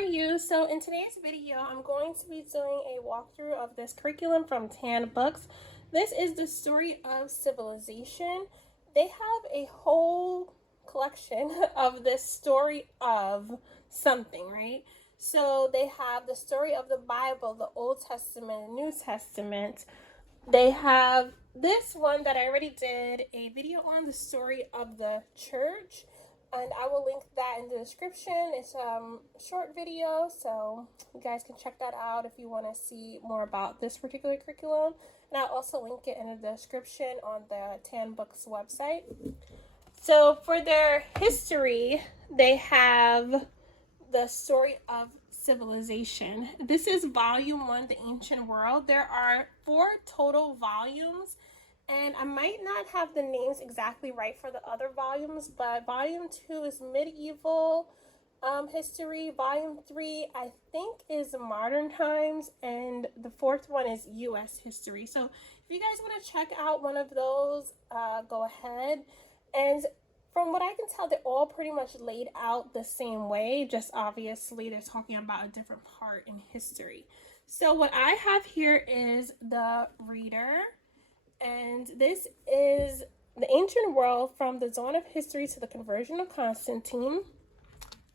are you? So in today's video, I'm going to be doing a walkthrough of this curriculum from Tan Books. This is the story of civilization. They have a whole collection of this story of something, right? So they have the story of the Bible, the Old Testament, the New Testament. They have this one that I already did a video on, the story of the church, and I will link that in the description. It's a short video, so you guys can check that out if you want to see more about this particular curriculum, and I'll also link it in the description on the Tan Books website. So for their history, they have the story of civilization. This is volume 1, the ancient world. There are 4 total volumes, and I might not have the names exactly right for the other volumes, but volume 2 is medieval history. Volume 3 I think is modern times, and the 4th one is US history. So if you guys want to check out one of those, go ahead. And from what I can tell, they're all pretty much laid out the same way, just obviously they're talking about a different part in history. So what I have here is the reader, and this is the ancient world from the dawn of history to the conversion of Constantine.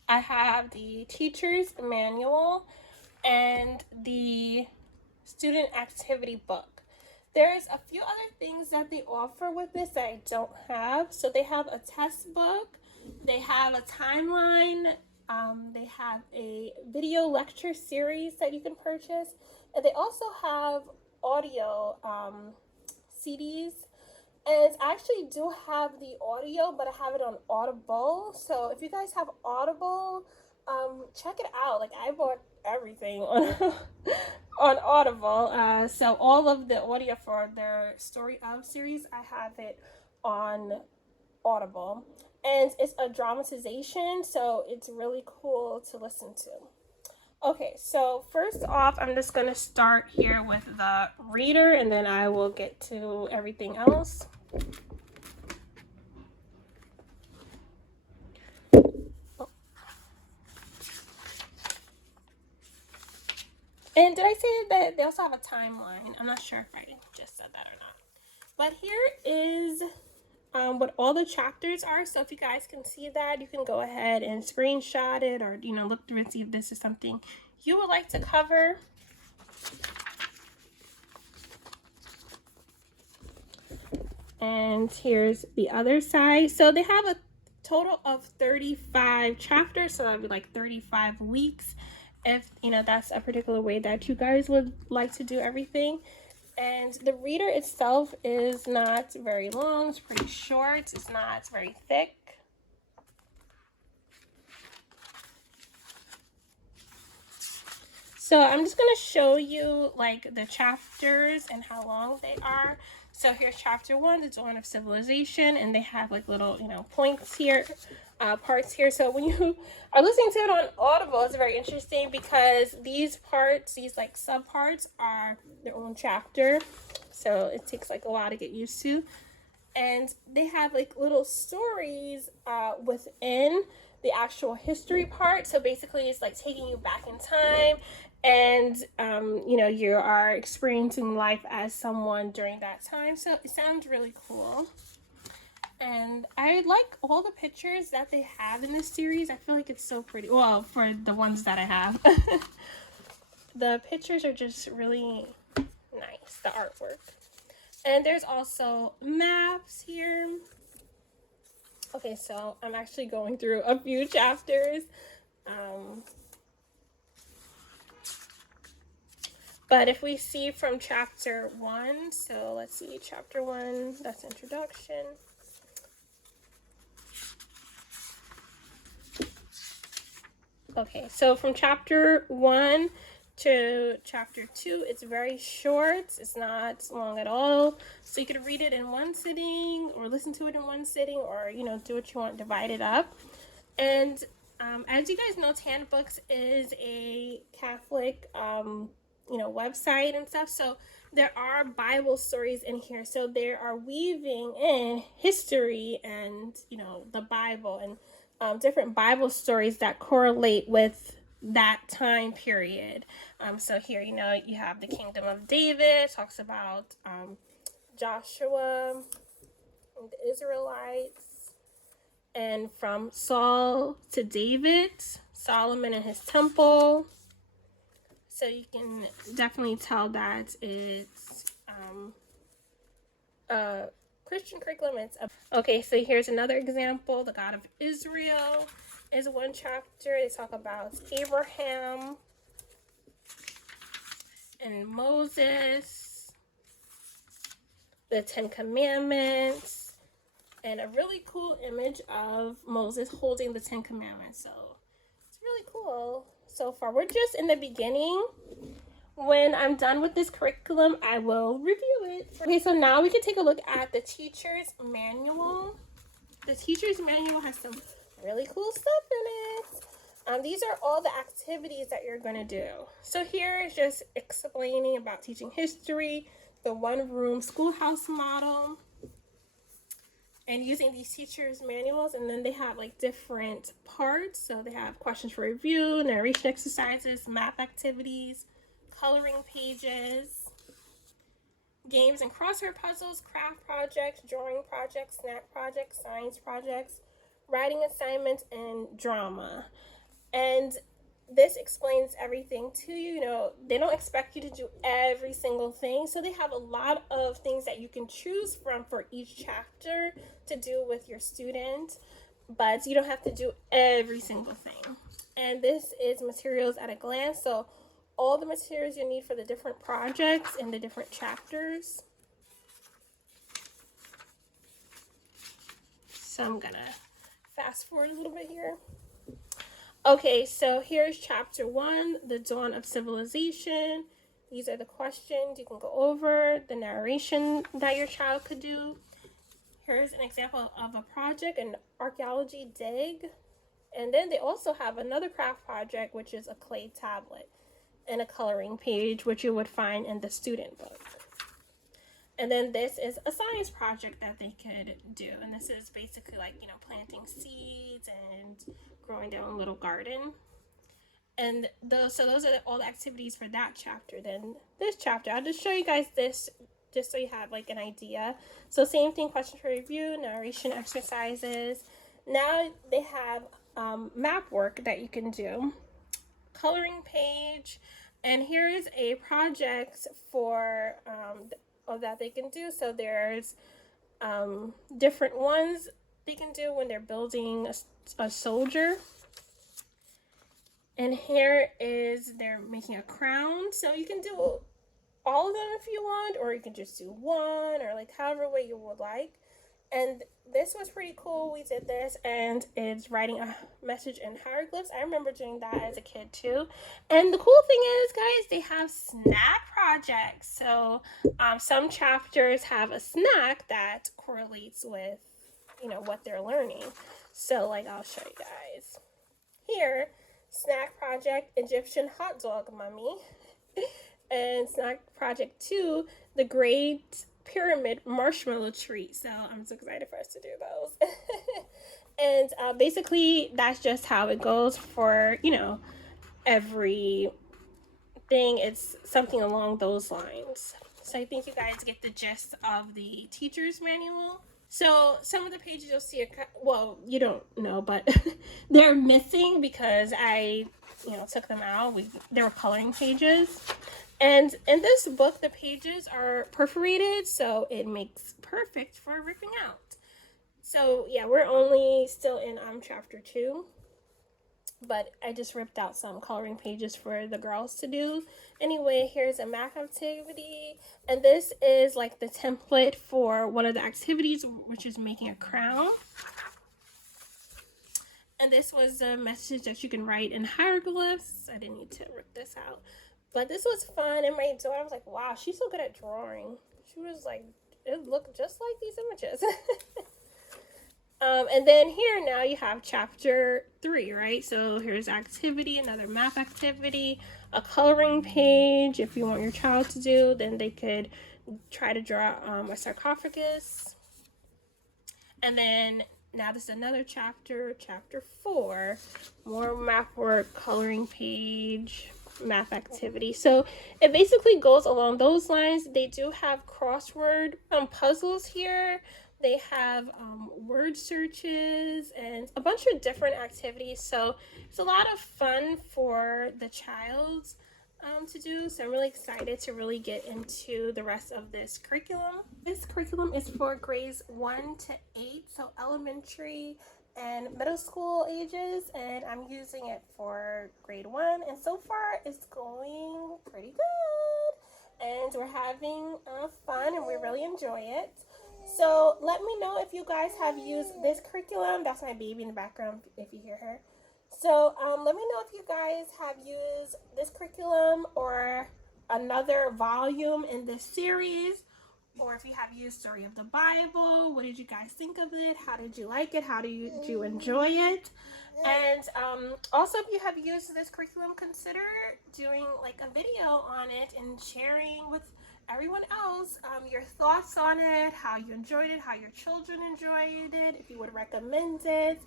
I have the teacher's manual and the student activity book. There's a few other things that they offer with this that I don't have. So they have a test book, they have a timeline, they have a video lecture series that you can purchase, and they also have audio CDs. And I actually do have the audio, but I have it on Audible. So if you guys have Audible, check it out. Like, I bought everything on on Audible. So all of the audio for their story of series, I have it on Audible, and it's a dramatization, so it's really cool to listen to. Okay, so first off, I'm just going to start here with the reader, and then I will get to everything else. And did I say that they also have a timeline? I'm not sure if I just said that or not. But here is what all the chapters are. So if you guys can see that, you can go ahead and screenshot it, or look through and see if this is something you would like to cover. And here's the other side. So they have a total of 35 chapters, so that would be like 35 weeks, if that's a particular way that you guys would like to do everything. And the reader itself is not very long, it's pretty short, it's not very thick. So I'm just going to show you like the chapters and how long they are. So here's chapter 1, the dawn of civilization, and they have like little points here, parts here. So when you are listening to it on Audible, it's very interesting because these parts, these like subparts, are their own chapter, so it takes like a while to get used to. And they have like little stories within the actual history part. So basically it's like taking you back in time, and you are experiencing life as someone during that time. So it sounds really cool, and I like all the pictures that they have in this series. I feel like it's so pretty. Well, for the ones that I have. The pictures are just really nice, the artwork. And there's also maps here. Okay, so I'm actually going through a few chapters. But if we see from chapter 1, so let's see, chapter 1, that's introduction. Okay, so from chapter 1 to chapter 2, it's very short. It's not long at all. So you could read it in one sitting, or listen to it in one sitting, or do what you want, divide it up. And as you guys know, Tan Books is a Catholic website and stuff. So there are Bible stories in here. So they are weaving in history and the Bible, and different Bible stories that correlate with that time period. So here, you know, you have the kingdom of David, talks about Joshua and the Israelites, and from Saul to David, Solomon and his temple. So you can definitely tell that it's Christian curriculum. Okay, so here's another example. The God of Israel is one chapter. They talk about Abraham and Moses, the Ten Commandments, and a really cool image of Moses holding the Ten Commandments. So it's really cool so far. We're just in the beginning. When I'm done with this curriculum, I will review it. Okay, so now we can take a look at the teacher's manual. The teacher's manual has some really cool stuff in it. These are all the activities that you're going to do. So here is just explaining about teaching history, the one-room schoolhouse model, and using these teachers' manuals. And then they have like different parts. So they have questions for review, narration exercises, math activities, coloring pages, games and crossword puzzles, craft projects, drawing projects, snack projects, science projects, writing assignments, and drama. And this explains everything to you. You know, they don't expect you to do every single thing. So they have a lot of things that you can choose from for each chapter to do with your student, but you don't have to do every single thing. And this is materials at a glance. So all the materials you need for the different projects and the different chapters. So I'm gonna fast forward a little bit here. Okay, so here's chapter 1, the dawn of civilization. These are the questions you can go over, the narration that your child could do. Here's an example of a project, an archaeology dig. And then they also have another craft project, which is a clay tablet, and a coloring page, which you would find in the student book. And then this is a science project that they could do. And this is basically like, you know, planting seeds and growing their own little garden. And those are all the activities for that chapter. Then this chapter, I'll just show you guys this just so you have like an idea. So same thing, question for review, narration exercises. Now they have map work that you can do, coloring page, and here is a project for that they can do. So there's different ones they can do when they're building a soldier. And here is they're making a crown. So you can do all of them if you want, or you can just do one, or like however way you would like. And this was pretty cool. We did this, and it's writing a message in hieroglyphs. I remember doing that as a kid too. And the cool thing is, guys, they have snack projects. So some chapters have a snack that correlates with, you know, what they're learning. So like, I'll show you guys here. Snack project, Egyptian hot dog mummy. And snack project 2, the Great Pyramid marshmallow treat. So I'm so excited for us to do those. And basically that's just how it goes for, you know, every thing. It's something along those lines. So I think you guys get the gist of the teacher's manual. So some of the pages you'll see, well, you don't know, but they're missing because I, you know, took them out. They were coloring pages. And in this book, the pages are perforated, so it makes perfect for ripping out. So yeah, we're only still in chapter 2, but I just ripped out some coloring pages for the girls to do. Anyway, here's a math activity, and this is like the template for one of the activities, which is making a crown. And this was a message that you can write in hieroglyphs. I didn't need to rip this out. But this was fun, and my daughter was like, wow, she's so good at drawing. She was like, it looked just like these images. And then here now you have chapter 3, right? So here's activity, another math activity, a coloring page. If you want your child to do, then they could try to draw a sarcophagus. And then Now this is another chapter, chapter 4, more math work, coloring page, math activity. So it basically goes along those lines. They do have crossword puzzles here. They have word searches and a bunch of different activities. So it's a lot of fun for the child to do. So I'm really excited to really get into the rest of this curriculum. This curriculum is for grades 1 to 8, so elementary and middle school ages, and I'm using it for grade 1, and so far it's going pretty good, and we're having fun and we really enjoy it. So let me know if you guys have used this curriculum. That's my baby in the background if you hear her. So let me know if you guys have used this curriculum or another volume in this series, or if you have used Story of the Bible. What did you guys think of it? How did you like it? How did you enjoy it? And also, if you have used this curriculum, consider doing like a video on it and sharing with everyone else your thoughts on it, how you enjoyed it, how your children enjoyed it, if you would recommend it.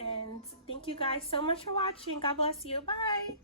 And thank you guys so much for watching. God bless you. Bye.